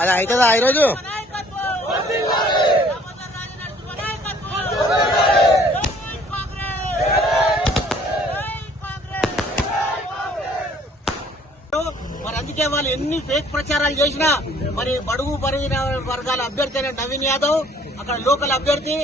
అది అవుతుందా ఈరోజు? మరి అందుకే వాళ్ళు ఎన్ని ఫేక్ ప్రచారాలు చేసినా మరి బడుగు బరిగిన వర్గాల అభ్యర్థి అయిన నవీన్ యాదవ్ అక్కడ లోకల్ అభ్యర్థి.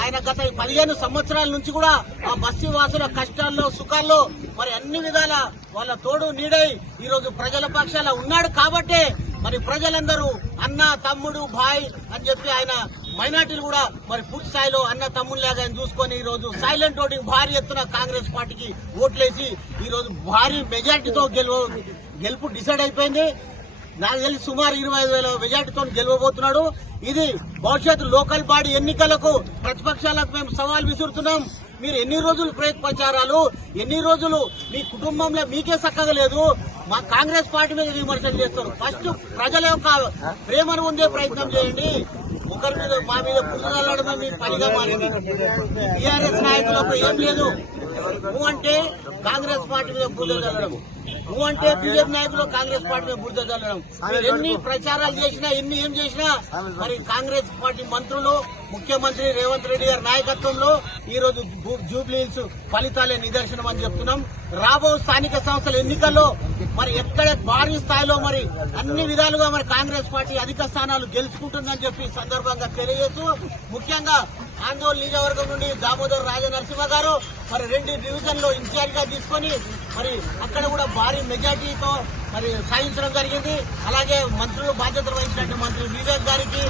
ఆయన గత 15 సంవత్సరాల నుంచి కూడా ఆ బస్తీ వాసుల కష్టాల్లో సుఖాల్లో మరి అన్ని విధాల వాళ్ళ తోడు నీడై ఈ రోజు ప్రజల పక్షాల ఉన్నాడు. కాబట్టే మరి ప్రజలందరూ అన్న తమ్ముడు భాయ్ అని చెప్పి ఆయన మైనార్టీలు కూడా మరి పూర్తి స్థాయిలో అన్న తమ్ముళ్లాగా ఆయన చూసుకొని ఈ రోజు సైలెంట్ ఓటింగ్ భారీ ఎత్తున కాంగ్రెస్ పార్టీకి ఓట్లేసి ఈ రోజు భారీ మెజార్టీతో గెలుపు డిసైడ్ అయిపోయింది. నాకు తెలిసి సుమారు 25,000 మెజార్టీతో గెలవబోతున్నాడు. ఇది భవిష్యత్తు లోకల్ బాడీ ఎన్నికలకు ప్రతిపక్షాలకు మేము సవాల్ విసురుతున్నాం. మీరు ఎన్ని రోజులు ప్రచారాలు, ఎన్ని రోజులు మీ కుటుంబంలో మీకే చక్కగా లేదు, మా కాంగ్రెస్ పార్టీ మీద విమర్శలు చేస్తారు. ఫస్ట్ ప్రజల యొక్క ప్రేమను ఉండే ప్రయత్నం చేయండి. ఒకరి మీద మా మీద పుస్తకాలడమే మీ పనిగా మారింది. టీఆర్ఎస్ నాయకులకు ఏం లేదు. నువ్వు అంటే కాంగ్రెస్ పార్టీ మీద బురద చల్లడం, నువ్వు అంటే బీజేపీ నాయకులు కాంగ్రెస్ పార్టీ మీద బురద చల్లడం. మీరు ఎన్ని ప్రచారాలు చేసినా ఎన్ని ఏం చేసినా మరి కాంగ్రెస్ పార్టీ మంత్రులు ముఖ్యమంత్రి రేవంత్ రెడ్డి గారి నాయకత్వంలో ఈ రోజు జూబ్లీ హిల్స్ ఫలితాలే నిదర్శనం అని చెప్తున్నాం. రాబో స్థానిక సంస్థల ఎన్నికల్లో మరి ఎక్కడ భారీ స్థాయిలో మరి అన్ని విధాలుగా మరి కాంగ్రెస్ పార్టీ అధిక స్థానాలు గెలుచుకుంటుందని చెప్పి సందర్భంగా తెలియజేస్తూ, ముఖ్యంగా ఆందోళన నియోజకవర్గం నుండి దామోదర్ రాజనరసింహ గారు మరి 2 డివిజన్ లో ఇన్ఛార్జ్ గా తీసుకొని మరి అక్కడ కూడా భారీ మెజార్టీతో మరి సాధించడం జరిగింది. అలాగే మంత్రులు బాధ్యతలు వహించినట్టు మంత్రి వివేక్ గారికి